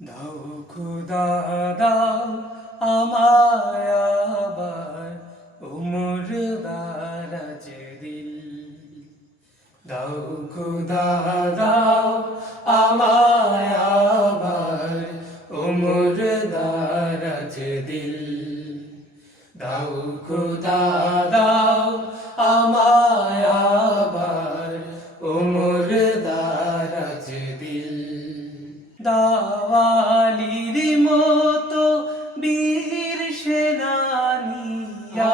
দাও খুদা দাও আমায় আবার উমর দারাজ দিল। দাও খুদা দাও আমায় আবার উমর দারাজ দিল। দাও খুদা দাও আমায় আবার উমর দারাজ দিল। দাওয়ালির মতো বীর সেনানী,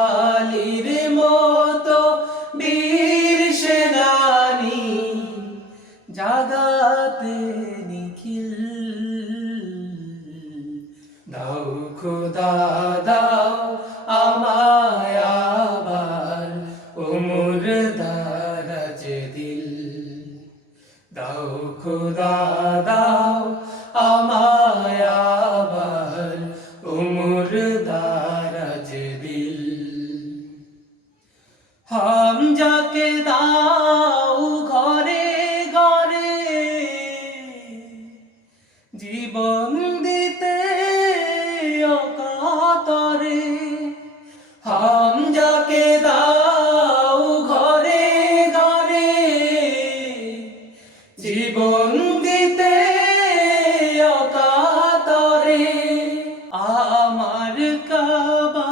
আলীর মতো বীর সেনানী, জাগাতে নিখিল। দাও খুদা দাও আমায় আবার উমর দারাজ দিল। দাও খুদা দাও আমায় আবার উমর দারাজ দিল। হামজাকে দাও ঘরে ঘরে জীবন দিতে অকাতরে। হামজাকে দাও ঘরে ঘরে জীবন দিতে অকাতরে। আমার কাবা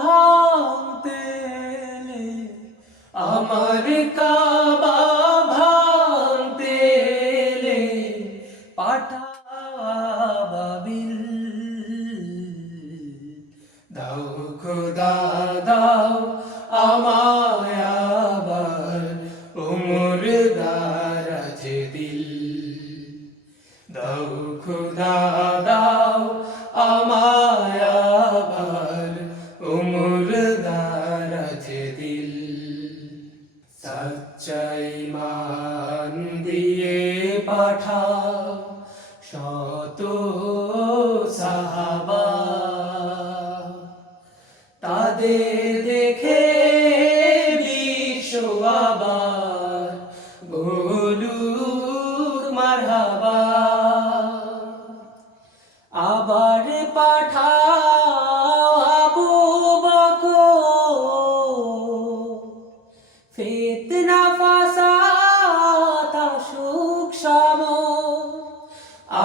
ভাঙতে এলে, আমার কাবা ভাঙতে এলে পাঠাও আবাবিল। দাও খুদা দাও আমায় আবার উমর দারাজ দিল। দাও খুদা দাও আমায় আবার উমর দারাজ দিল। সচ্চাই মান দিয়ে পাঠাও শত সাহাবা, তাদের দেখে বিশ্ব আবার বলুক মারহাবা। আবার পাঠাও আবু বকর, ফিতনা ফাসাদ আসুক সমর।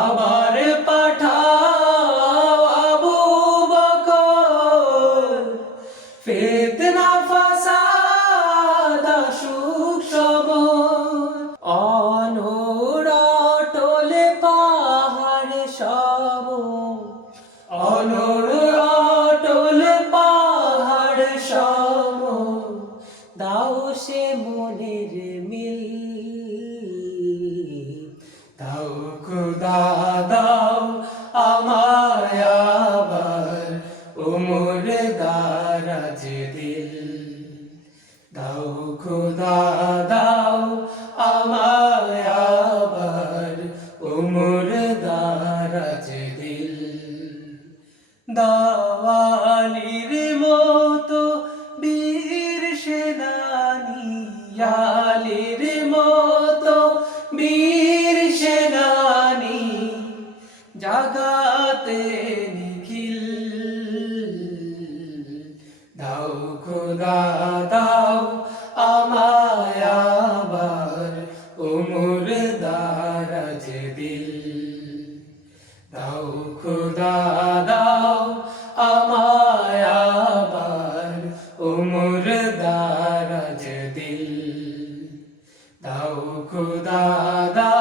আবার পাঠাও আবু বকর, ফিতনা ফাসাদ আসুক সমর। অনড় অটল পাহাড় সম, অনড় অটল পাহাড় সম, দাও সে মনের মিল। দাও খুদা দাও আমায় আবার উমর দারাজ দিল। দাও খুদা দাও আমায় আবার উমর দারাজ দিল। দাওয়ালির মতো বীর সেনানী, আলীর মতো বীর সেনানী, জাগাতে নিখিল। দাও খুদা দাও আমায় আবার উমর দারাজ দিল। দাও খুদা দাও আমায় আবার উমর দারাজ দিল। দাও খুদা দাও